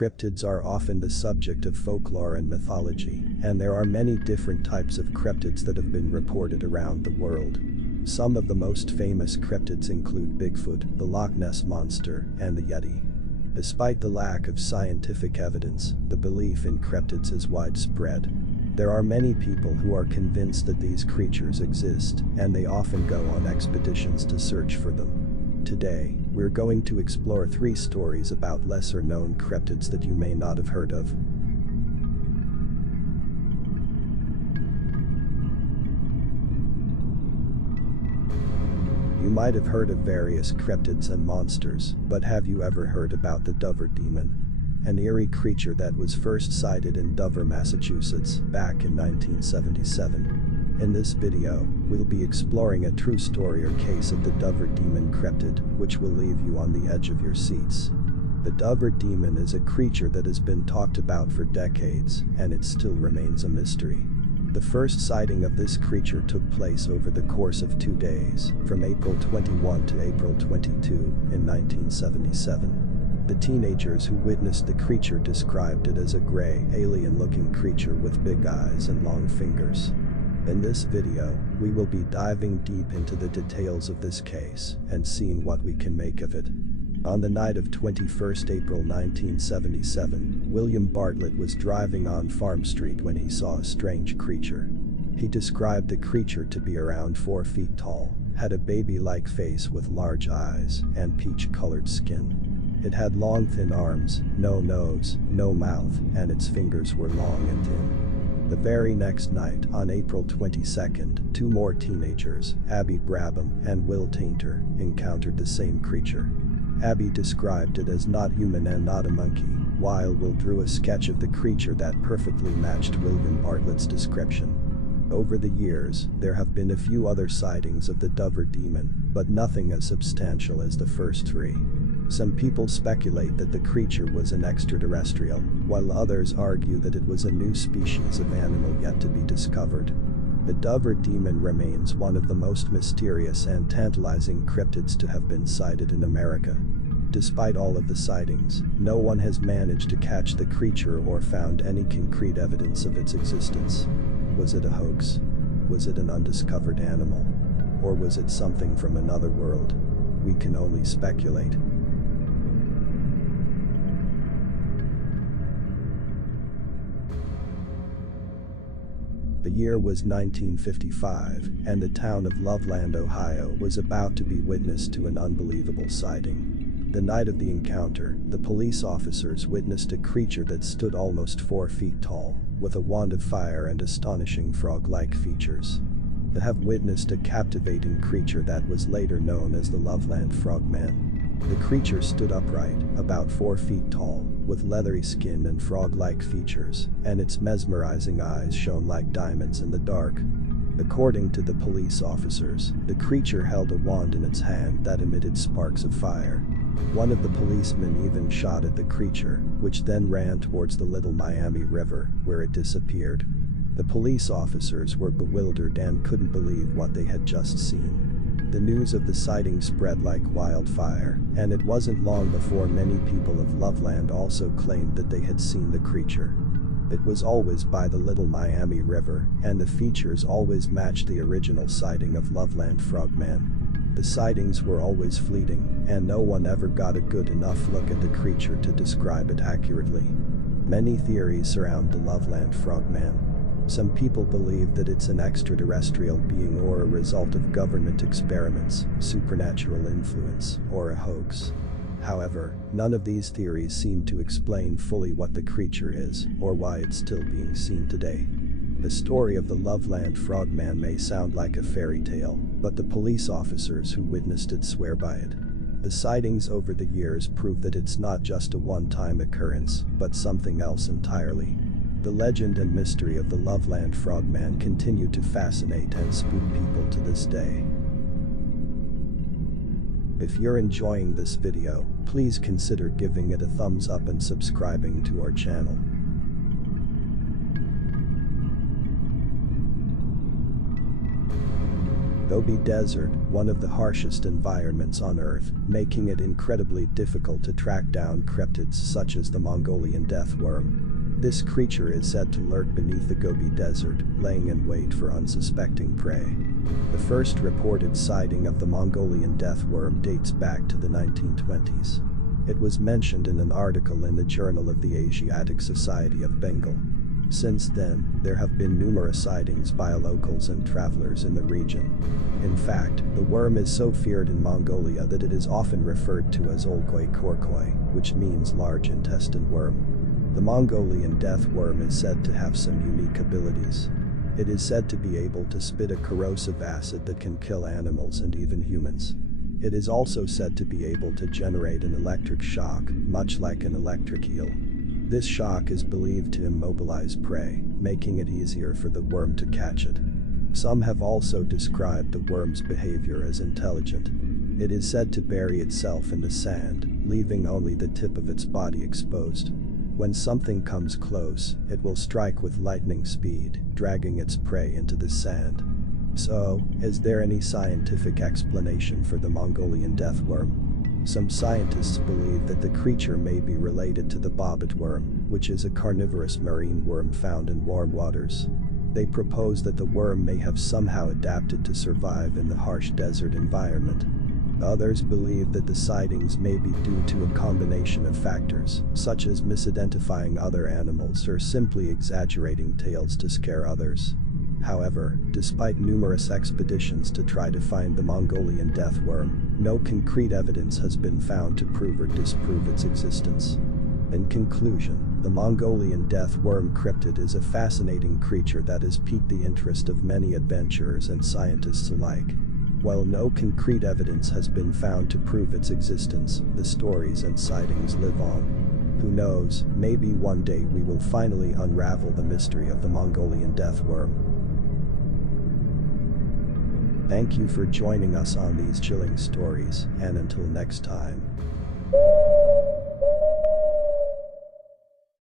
Cryptids are often the subject of folklore and mythology, and there are many different types of cryptids that have been reported around the world. Some of the most famous cryptids include Bigfoot, the Loch Ness Monster, and the Yeti. Despite the lack of scientific evidence, the belief in cryptids is widespread. There are many people who are convinced that these creatures exist, and they often go on expeditions to search for them. Today, we're going to explore 3 stories about lesser-known cryptids that you may not have heard of. You might have heard of various cryptids and monsters, but have you ever heard about the Dover Demon? An eerie creature that was first sighted in Dover, Massachusetts, back in 1977. In this video, we'll be exploring a true story or case of the Dover Demon cryptid, which will leave you on the edge of your seats. The Dover Demon is a creature that has been talked about for decades, and it still remains a mystery. The first sighting of this creature took place over the course of 2 days, from April 21 to April 22, in 1977. The teenagers who witnessed the creature described it as a gray, alien-looking creature with big eyes and long fingers. In this video, we will be diving deep into the details of this case and seeing what we can make of it. On the night of 21st April 1977, William Bartlett was driving on Farm Street when he saw a strange creature. He described the creature to be around 4 feet tall, had a baby-like face with large eyes, and peach-colored skin. It had long thin arms, no nose, no mouth, and its fingers were long and thin. The very next night, on April 22nd, 2 more teenagers, Abby Brabham and Will Tainter, encountered the same creature. Abby described it as not human and not a monkey, while Will drew a sketch of the creature that perfectly matched William Bartlett's description. Over the years, there have been a few other sightings of the Dover Demon, but nothing as substantial as the first 3. Some people speculate that the creature was an extraterrestrial, while others argue that it was a new species of animal yet to be discovered. The Dover Demon remains one of the most mysterious and tantalizing cryptids to have been sighted in America. Despite all of the sightings, no one has managed to catch the creature or found any concrete evidence of its existence. Was it a hoax? Was it an undiscovered animal? Or was it something from another world? We can only speculate. The year was 1955, and the town of Loveland, Ohio was about to be witness to an unbelievable sighting. The night of the encounter, the police officers witnessed a creature that stood almost 4 feet tall, with a wand of fire and astonishing frog-like features. They have witnessed a captivating creature that was later known as the Loveland Frogman. The creature stood upright, about 4 feet tall, with leathery skin and frog-like features, and its mesmerizing eyes shone like diamonds in the dark. According to the police officers, the creature held a wand in its hand that emitted sparks of fire. One of the policemen even shot at the creature, which then ran towards the Little Miami River, where it disappeared. The police officers were bewildered and couldn't believe what they had just seen. The news of the sighting spread like wildfire, and it wasn't long before many people of Loveland also claimed that they had seen the creature. It was always by the Little Miami River, and the features always matched the original sighting of Loveland Frogman. The sightings were always fleeting, and no one ever got a good enough look at the creature to describe it accurately. Many theories surround the Loveland Frogman. Some people believe that it's an extraterrestrial being or a result of government experiments, supernatural influence, or a hoax. However, none of these theories seem to explain fully what the creature is or why it's still being seen today. The story of the Loveland Frogman may sound like a fairy tale, but the police officers who witnessed it swear by it. The sightings over the years prove that it's not just a one-time occurrence, but something else entirely. The legend and mystery of the Loveland Frogman continue to fascinate and spook people to this day. If you're enjoying this video, please consider giving it a thumbs up and subscribing to our channel. Gobi Desert, one of the harshest environments on Earth, making it incredibly difficult to track down cryptids such as the Mongolian death worm. This creature is said to lurk beneath the Gobi Desert, laying in wait for unsuspecting prey. The first reported sighting of the Mongolian death worm dates back to the 1920s. It was mentioned in an article in the Journal of the Asiatic Society of Bengal. Since then, there have been numerous sightings by locals and travelers in the region. In fact, the worm is so feared in Mongolia that it is often referred to as Olkoi Korkoi, which means large intestine worm. The Mongolian death worm is said to have some unique abilities. It is said to be able to spit a corrosive acid that can kill animals and even humans. It is also said to be able to generate an electric shock, much like an electric eel. This shock is believed to immobilize prey, making it easier for the worm to catch it. Some have also described the worm's behavior as intelligent. It is said to bury itself in the sand, leaving only the tip of its body exposed. When something comes close, it will strike with lightning speed, dragging its prey into the sand. So, is there any scientific explanation for the Mongolian death worm? Some scientists believe that the creature may be related to the bobbit worm, which is a carnivorous marine worm found in warm waters. They propose that the worm may have somehow adapted to survive in the harsh desert environment. Others believe that the sightings may be due to a combination of factors, such as misidentifying other animals or simply exaggerating tales to scare others. However, despite numerous expeditions to try to find the Mongolian death worm, no concrete evidence has been found to prove or disprove its existence. In conclusion, the Mongolian death worm cryptid is a fascinating creature that has piqued the interest of many adventurers and scientists alike. While no concrete evidence has been found to prove its existence, the stories and sightings live on. Who knows, maybe one day we will finally unravel the mystery of the Mongolian death worm. Thank you for joining us on these chilling stories, and until next time.